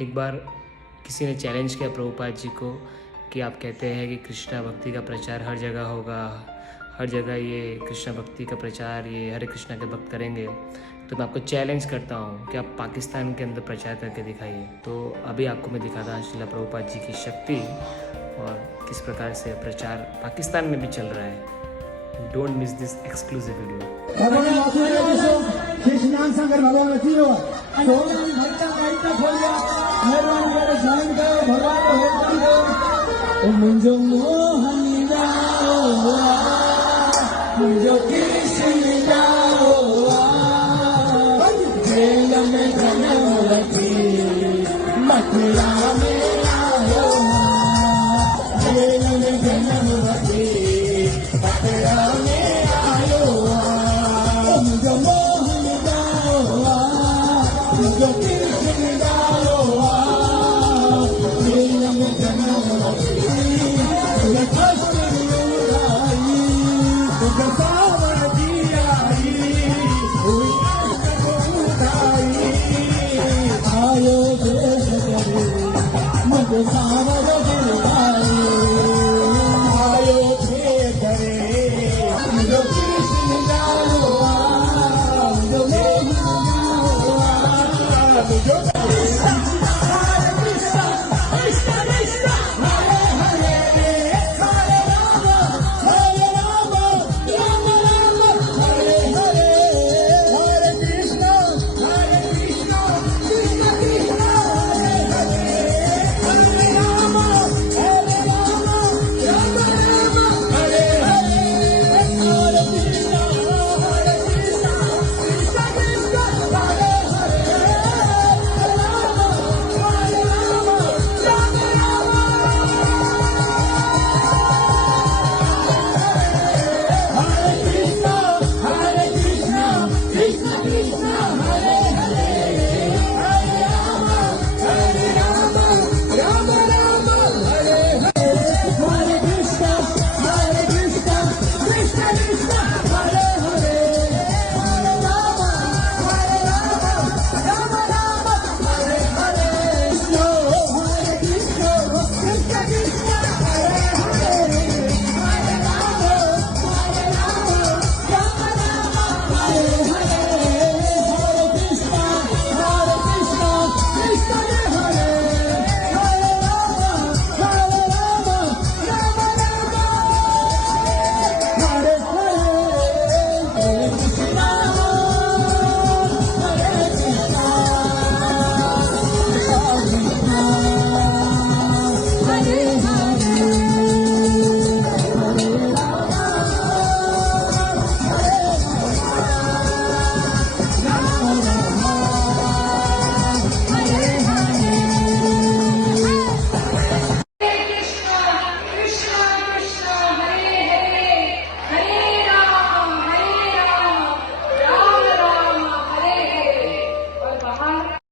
एक बार किसी ने चैलेंज किया प्रभुपाद जी को कि आप कहते हैं कि कृष्णा भक्ति का प्रचार हर जगह होगा, हर जगह ये कृष्णा भक्ति का प्रचार ये हरे कृष्णा के भक्त करेंगे, तो मैं आपको चैलेंज करता हूँ कि आप पाकिस्तान के अंदर प्रचार करके दिखाइए। तो अभी आपको मैं दिखाता हूँ श्रीला प्रभुपाद जी की शक्ति और किस प्रकार से प्रचार पाकिस्तान में भी चल रहा है। Don't miss this exclusive video. मुझो मोहन जाओ मुझो कृष्ण जाओ जेल में जन्म रखी मथुरा में आयो जेल में जन्म रखी मथुरा में आयो मुझो मोहन जाओ मुझो कृष्ण जाओ जेल में जन्म रखी Yo